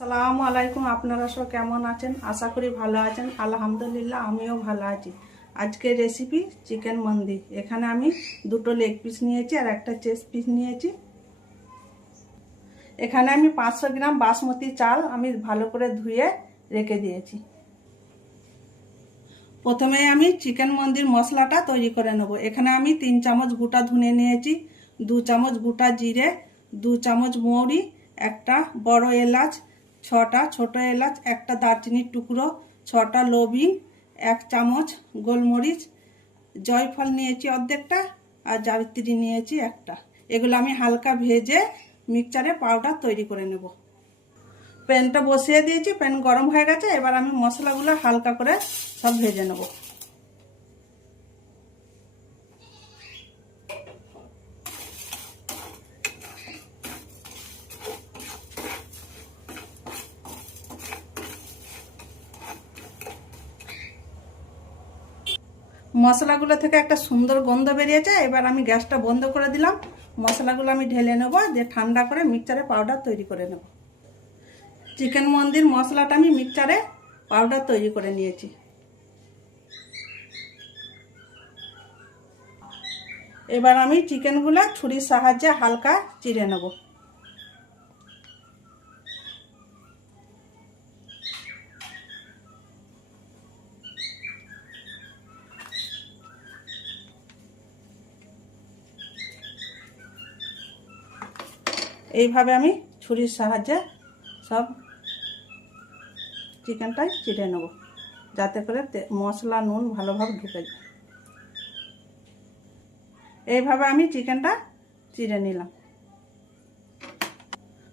আসসালামু আলাইকুম। আপনারা সব কেমন আছেন? আশা করি ভালো আছেন। আলহামদুলিল্লাহ আমিও ভালো আছি। আজকের রেসিপি চিকেন মন্দি। এখানে আমি দুটো লেগ পিস নিয়েছি আর একটা চেস্ট পিস নিয়েছি। এখানে আমি 500 গ্রাম বাসমতি চাল আমি ভালো করে ধুয়ে রেখে দিয়েছি। প্রথমে আমি চিকেন মন্দির মশলাটা তৈরি করে নেব। এখানে আমি 3 চামচ গোটা ধনে নিয়েছি, 2 চামচ গোটা জিরে, 2 চামচ মৌরি, একটা বড় এলাচ, 6টা ছোট এলাচ, একটা দারচিনির টুকরো, 6টা লবঙ্গ, 1 চামচ গোলমরিচ, জয়ফল নিয়েছি অর্ধেকটা, আর জাবিত্রী নিয়েছি একটা। এগুলো আমি হালকা ভেজে মিক্সচারে পাউডার তৈরি করে নেব। প্যানটা বসিয়ে দিয়েছি, প্যান গরম হয়ে গেছে। এবার আমি মশলাগুলো হালকা করে সব ভেজে নেব। মশলাগুলো থেকে একটা সুন্দর গন্ধ বেরিয়েছে। এবার আমি গ্যাসটা বন্ধ করে দিলাম। মশলাগুলো আমি ঢেলে নেব, দিয়ে ঠান্ডা করে মিক্সচারে পাউডার তৈরি করে নেব। চিকেন মন্দির মশলাটা আমি মিক্সচারে পাউডার তৈরি করে নিয়েছি। এবার আমি চিকেনগুলো ছুরির সাহায্যে হালকা চিড়ে নেব। এইভাবে আমি ছুরির সাহায্যে সব চিকেনটাই চিড়ে নেব, যাতে করে মশলা নুন ভালোভাবে ঢুকে যায়। এইভাবে আমি চিকেনটা চিড়ে নিলাম।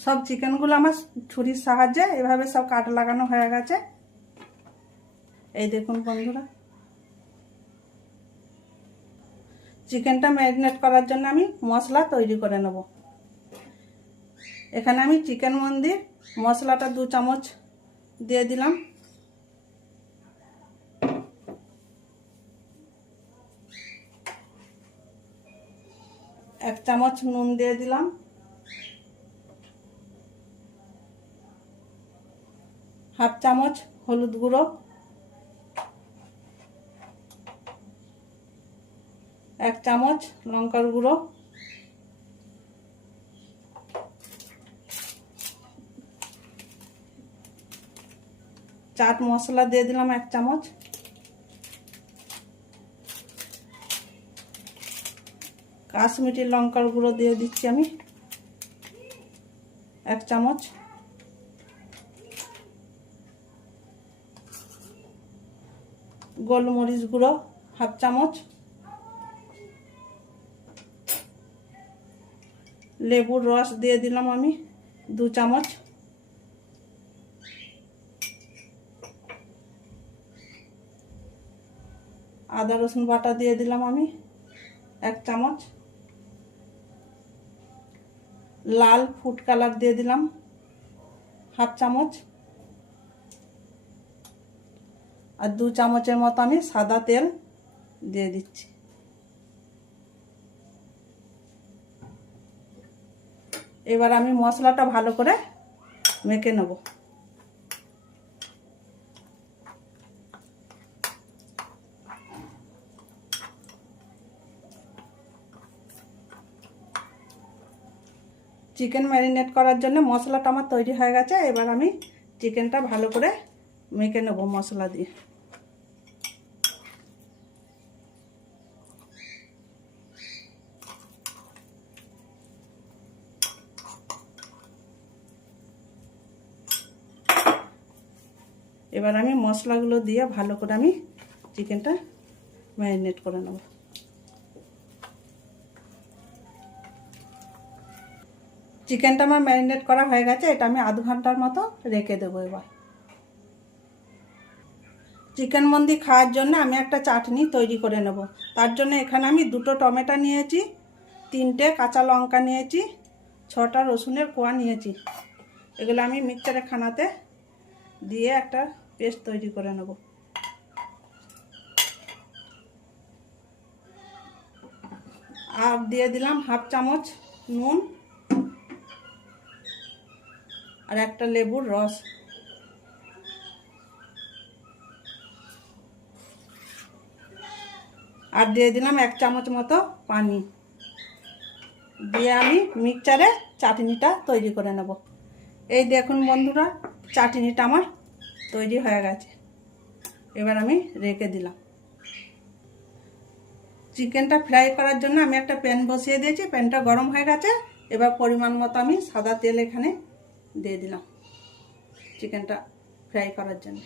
সব চিকেনগুলো আমার ছুরির সাহায্যে এভাবে সব কাট লাগানো হয়ে গেছে। এই দেখুন বন্ধুরা, চিকেনটা ম্যারিনেট করার জন্য আমি মশলা তৈরি করে নেব। এখানে আমি চিকেন মন্দির মশলাটা 2 চামচ দিয়ে দিলাম। এক চামচ নুন দিয়ে দিলাম। হাফ চামচ হলুদ গুঁড়ো, 1 চামচ লঙ্কার গুঁড়ো, চাট মশলা দিয়ে দিলাম 1 চামচ, কাশ্মীরি লঙ্কার গুঁড়ো দিয়ে দিচ্ছি আমি 1 চামচ, গোলমরিচ গুঁড়ো হাফ চামচ, লেবুর রস দিয়ে দিলাম আমি 2 চামচ, আদা রসুন বাটা দিয়ে দিলাম আমি 1 চামচ, লাল ফুড কালার দিয়ে দিলাম হাফ চামচ, আর 2 চামচের মতো আমি সাদা তেল দিয়ে দিচ্ছি। এবার আমি মশলাটা ভালো করে মেখে নেব। চিকেন ম্যারিনেট করার জন্য মশলাটা আমার তৈরি হয়ে গেছে। এবার আমি চিকেনটা ভালো করে মেখে নেব মশলা দিয়ে। এবার আমি মশলাগুলো দিয়ে ভালো করে আমি চিকেনটা ম্যারিনেট করে নেব। চিকেনটা আমার ম্যারিনেট করা হয়ে গেছে। এটা আমি আধ ঘন্টার মতো রেখে দেবো। এবার চিকেন মন্দি খাওয়ার জন্য আমি একটা চাটনি তৈরি করে নেব। তার জন্য এখানে আমি 2টো টমেটো নিয়েছি, 3টে কাঁচা লঙ্কা নিয়েছি, 6টা রসুনের কোয়া নিয়েছি। এগুলো আমি মিক্সচারে খানাতে দিয়ে একটা পেস্ট তৈরি করে নেব। আর দিয়ে দিলাম হাফ চামচ নুন, আর একটা লেবুর রস। আর দিয়ে দিলাম 1 চামচ মতো পানি। দিয়ে আমি মিক্সচারে চাটনিটা তৈরি করে নেব। এই দেখুন বন্ধুরা, চাটনিটা আমার তৈরি হয়ে গেছে। এবার আমি রেখে দিলাম। চিকেনটা ফ্রাই করার জন্য আমি একটা প্যান বসিয়ে দিয়েছি। প্যানটা গরম হয়ে গেছে। এবার পরিমাণ মতো আমি সাদা তেল এখানে দিয়ে দিলাম চিকেনটা ফ্রাই করার জন্য।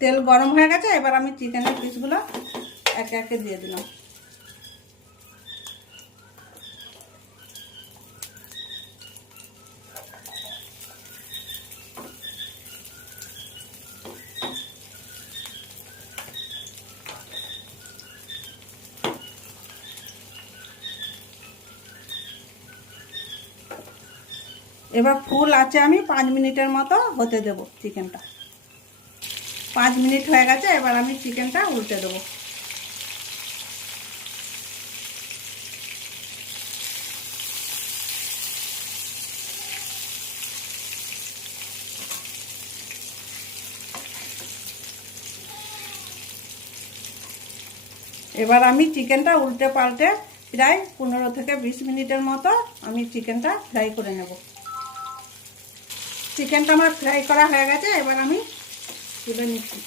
তেল গরম হয়ে গেছে। এবার আমি চিকেনের পিসগুলো একে একে দিয়ে দিলাম। এবার ফুল আছে আমি 5 মিনিটের মতো হতে দেব চিকেনটা। 5 মিনিট হয়ে গেছে। এবার আমি চিকেনটা উল্টে দেবো। এবার আমি চিকেনটা উল্টে পাল্টে প্রায় 15 থেকে 20 মিনিটের মতো আমি চিকেনটা ফ্রাই করে নেব। চিকেনটা আমার ফ্রাই করা হয়ে গেছে। এবার আমি তুলে নিচ্ছি।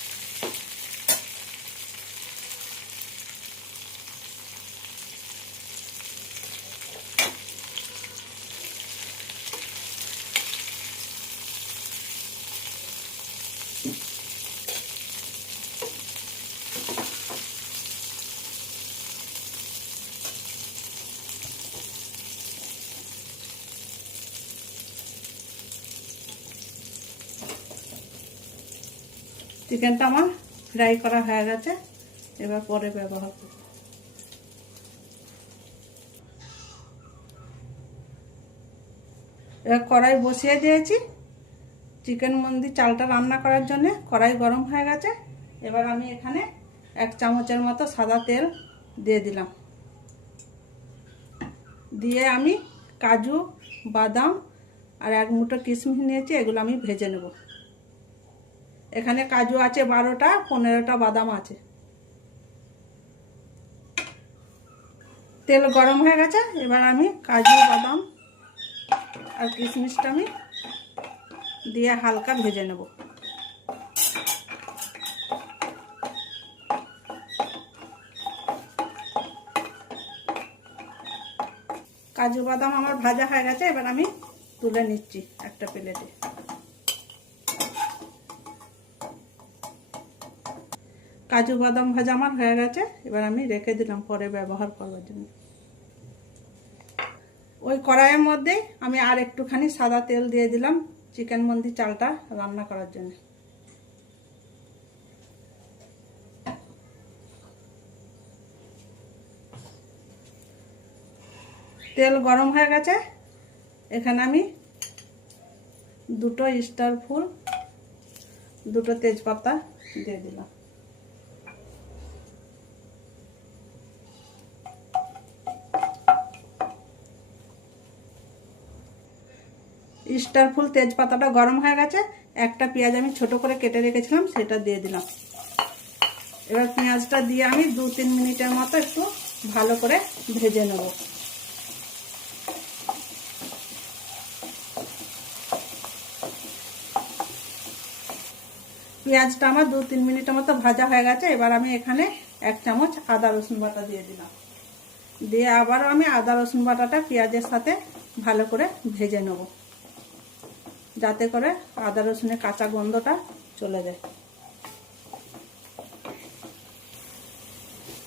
চিকেনটা আমার ফ্রাই করা হয়ে গেছে। এবার পরে ব্যবহার করব। এবার কড়াই বসিয়ে দিয়েছি চিকেন মন্দি চালটা রান্না করার জন্য। কড়াই গরম হয়ে গেছে। এবার আমি এখানে 1 চামচের মতো সাদা তেল দিয়ে দিলাম। দিয়ে আমি কাজু, বাদাম আর 1 মুঠো কিশমিশ নিয়েছি। এগুলো আমি ভেজে নেব। এখানে কাজু আছে 12টা, 15টা বাদাম আছে। তেল গরম হয়ে গেছে। এবার আমি কাজু, বাদাম আর কিশমিশটা আমি দিয়ে হালকা ভেজে নেব। কাজু বাদাম আমার ভাজা হয়ে গেছে। এবার আমি তুলে নিচ্ছি একটা প্লেটে। কাজু বাদাম ভাজা আমার হয়ে গেছে। এবার আমি রেখে দিলাম পরে ব্যবহার করার জন্য। ওই কড়াইয়ের মধ্যে আমি আর একটুখানি সাদা তেল দিয়ে দিলাম চিকেন মন্দি চালটা রান্না করার জন্য। তেল গরম হয়ে গেছে। এখানে আমি 2টো স্টার ফুল, 2টো তেজপাতা দিয়ে দিলাম। স্টার ফুল তেজপাতাটা গরম হয়ে গেছে। একটা পেঁয়াজ আমি ছোট করে কেটে রেখেছিলাম, সেটা দিয়ে দিলাম। এবার পেঁয়াজটা দিয়ে আমি 2-3 মিনিটের মতো একটু ভালো করে ভেজে নেব। পেঁয়াজটা আমার 2-3 মিনিটের মতো ভাজা হয়ে গেছে। এবার আমি এখানে 1 চামচ আদা রসুন বাটা দিয়ে দিলাম। দিয়ে আবারও আমি আদা রসুন বাটাটা পেঁয়াজের সাথে ভালো করে ভেজে নেব, যাতে করে আদা রসুনের কাঁচা গন্ধটা চলে যায়।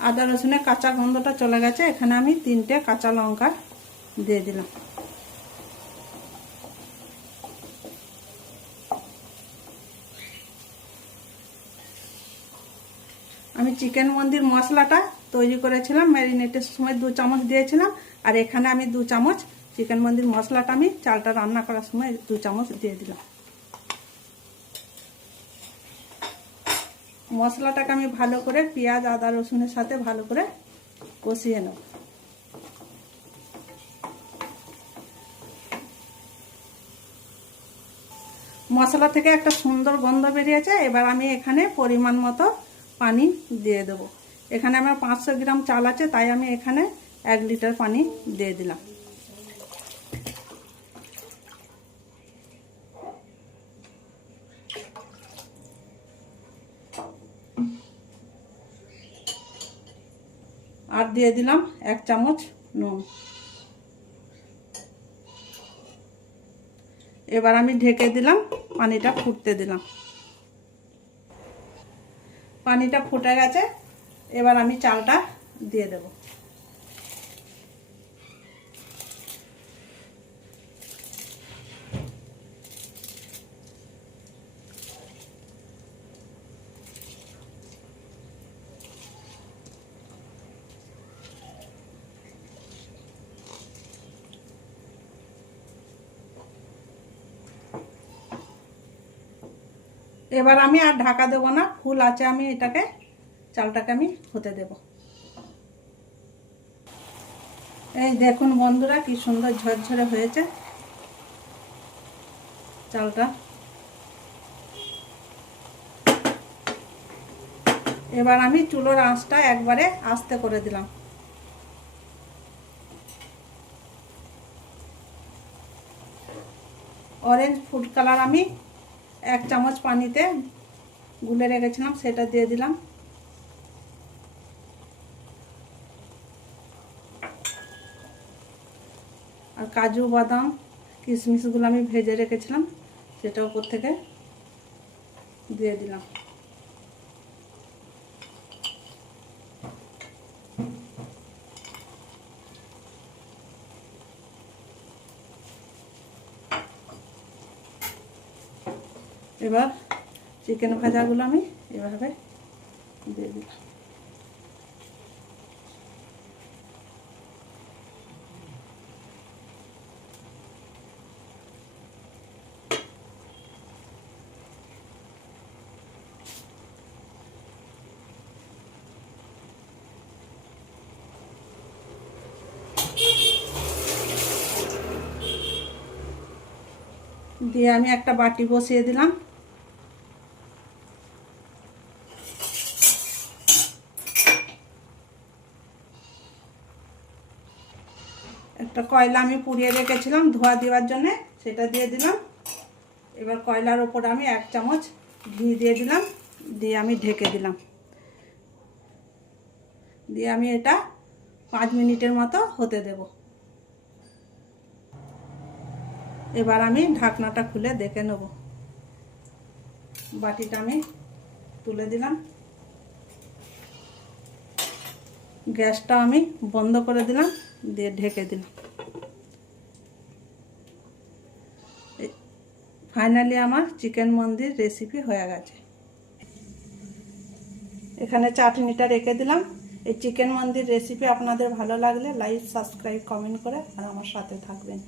আদা রসুনের কাঁচা গন্ধটা চলে গেছে। এখানে আমি 3টে কাঁচা লঙ্কা দিয়ে দিলাম। আমি চিকেন মন্দির মশলাটা তৈরি করেছিলাম, ম্যারিনেটের সময় 2 চামচ দিয়েছিলাম। আর এখানে আমি 2 চামচ চিকেন মন্দির মশলাটা আমি চালটা রান্না করার সময় 2 চামচ দিয়ে দিলাম। মশলাটাকে আমি ভালো করে পেঁয়াজ, আদা রসুনের সাথে ভালো করে কষিয়ে নেব। মশলা থেকে একটা সুন্দর গন্ধ বেরিয়েছে। এবার আমি এখানে পরিমাণ মতো পানি দিয়ে দেবো। এখানে আমার 500 গ্রাম চাল আছে, তাই আমি এখানে 1 লিটার পানি দিয়ে দিলাম। আর দিয়ে দিলাম 1 চামচ নুন। এবার আমি ঢেকে দিলাম, পানিটা ফুটতে দিলাম। পানিটা ফুটে গেছে, এবার আমি চালটা দিয়ে দেব। এবার আমি আর ঢাকা দেব না, ফুল আছে আমি এটাকে চালটাকে আমি হতে দেব। এই দেখুন বন্ধুরা কি সুন্দর ঝরঝরে হয়েছে চালটা। এবার আমি চুলোর আঁচটা একবারে আস্তে করে দিলাম। অরেঞ্জ ফুড কালার আমি 1 চামচ পানিতে গুলে রেখেছিলাম, সেটা দিয়ে দিলাম। আর কাজু বাদাম কিশমিশগুলো আমি ভেজে রেখেছিলাম, সেটা উপর থেকে দিয়ে দিলাম। এবার চিকেন ভাজাগুলো আমি এভাবে দিয়ে দিলাম। দিয়ে আমি একটা বাটি বসিয়ে দিলাম। একটা কয়লা আমি পুড়িয়ে রেখেছিলাম ধোয়া দেওয়ার জন্য, সেটা দিয়ে দিলাম। এবার কয়লার ওপর আমি 1 চামচ ঘি দিয়ে দিলাম, দিয়ে আমি ঢেকে দিলাম। দিয়ে আমি এটা 5 মিনিটের মতো হতে দেব। এবার আমি ঢাকনাটা খুলে দেখে নেব। বাটিটা আমি তুলে দিলাম, গ্যাসটা আমি বন্ধ করে দিলাম, দিয়ে ঢেকে দিলাম। ফাইনালি আমার চিকেন মন্দির রেসিপি হয়ে গেছে। এখানে চাটনিটা রেখে দিলাম। এই চিকেন মন্দির রেসিপি আপনাদের ভালো লাগলে লাইক, সাবস্ক্রাইব, কমেন্ট করে আর আমার সাথে থাকবেন।